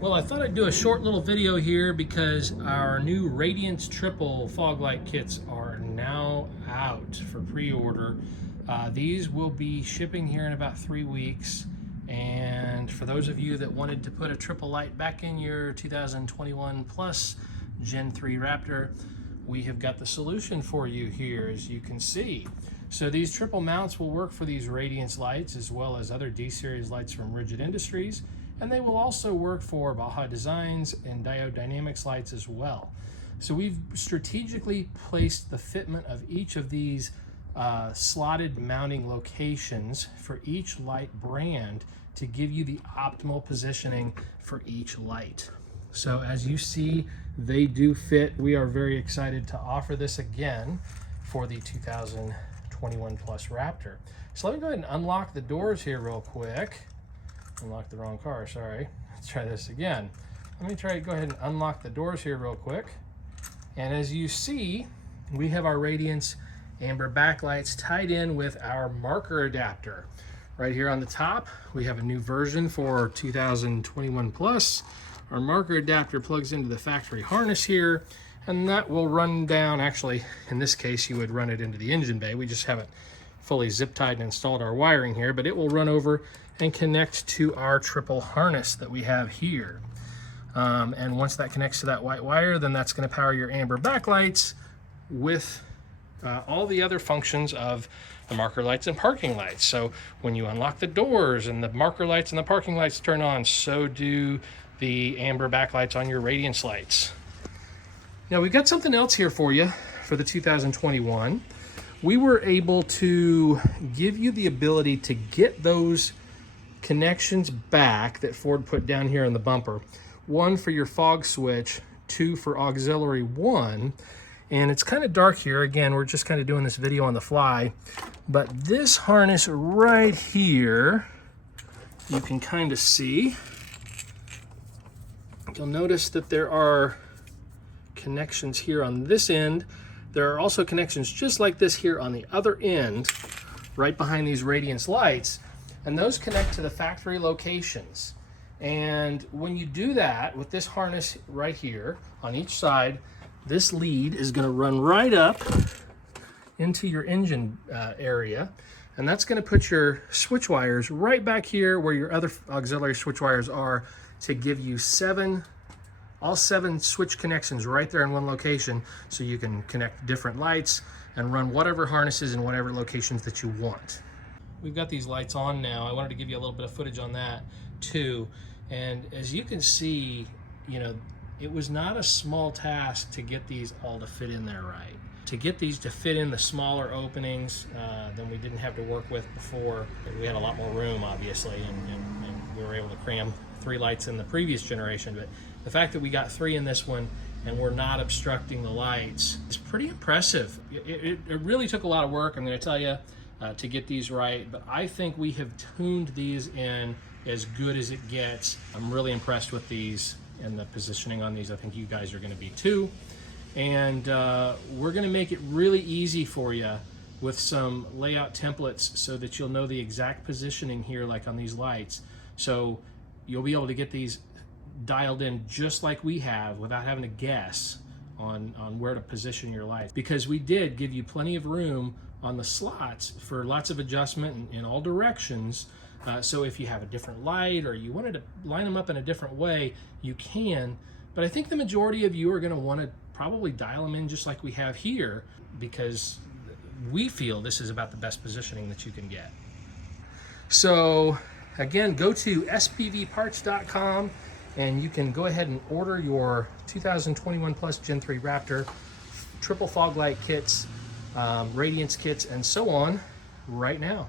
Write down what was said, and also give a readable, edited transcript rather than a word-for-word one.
Well, I thought I'd do a short little video here because our new Radiance triple fog light kits are now out for pre-order. These will be shipping here in about 3 weeks. And for those of you that wanted to put a triple light back in your 2021 plus Gen 3 Raptor, we have got the solution for you here, as you can see. So these triple mounts will work for these Radiance lights as well as other D-series lights from Rigid Industries. And they will also work for Baja Designs and Diode Dynamics lights as well. So we've strategically placed the fitment of each of these slotted mounting locations for each light brand to give you the optimal positioning for each light. So as you see, they do fit. We are very excited to offer this again for the 2021 Plus Raptor. So let me go ahead and unlock the doors here real quick. Unlocked the wrong car, sorry. Let's try this again. Let me try to go ahead and unlock the doors here real quick. And as you see, we have our Radiance amber backlights tied in with our marker adapter. Right here on the top, we have a new version for 2021 Plus. Our marker adapter plugs into the factory harness here, and that will run down. Actually, in this case, you would run it into the engine bay. We just haven't fully zip tied and installed our wiring here, but it will run over and connect to our triple harness that we have here. And once that connects to that white wire, then that's going to power your amber backlights with all the other functions of the marker lights and parking lights. So when you unlock the doors and the marker lights and the parking lights turn on, so do the amber backlights on your Radiance lights. Now we've got something else here for you for the 2021. We were able to give you the ability to get those connections back that Ford put down here in the bumper. One for your fog switch, two for auxiliary 1. And it's kind of dark here. Again, we're just kind of doing this video on the fly. But this harness right here, you can kind of see. You'll notice that there are connections here on this end. There are also connections just like this here on the other end, right behind these Radiance lights. And those connect to the factory locations. And when you do that with this harness right here on each side, this lead is going to run right up into your engine area. And that's going to put your switch wires right back here where your other auxiliary switch wires are to give you all seven switch connections right there in one location, so you can connect different lights and run whatever harnesses in whatever locations that you want. We've got these lights on now. I wanted to give you a little bit of footage on that too. And as you can see, it was not a small task to get these all to fit in there right. To get these to fit in the smaller openings than we didn't have to work with before. We had a lot more room, obviously, and we were able to cram 3 lights in the previous generation. But the fact that we got 3 in this one and we're not obstructing the lights is pretty impressive. It really took a lot of work, I'm going to tell you, to get these right, but I think we have tuned these in as good as it gets. I'm really impressed with these and the positioning on these. I think you guys are going to be too. And we're going to make it really easy for you with some layout templates so that you'll know the exact positioning here, like on these lights. So you'll be able to get these dialed in just like we have without having to guess on where to position your lights, because we did give you plenty of room on the slots for lots of adjustment in all directions. So if you have a different light or you wanted to line them up in a different way, you can. But I think the majority of you are going to want to probably dial them in just like we have here, because we feel this is about the best positioning that you can get. So again, go to SPVparts.com and you can go ahead and order your 2021 Plus Gen 3 Raptor triple fog light kits, Radiance kits, and so on right now.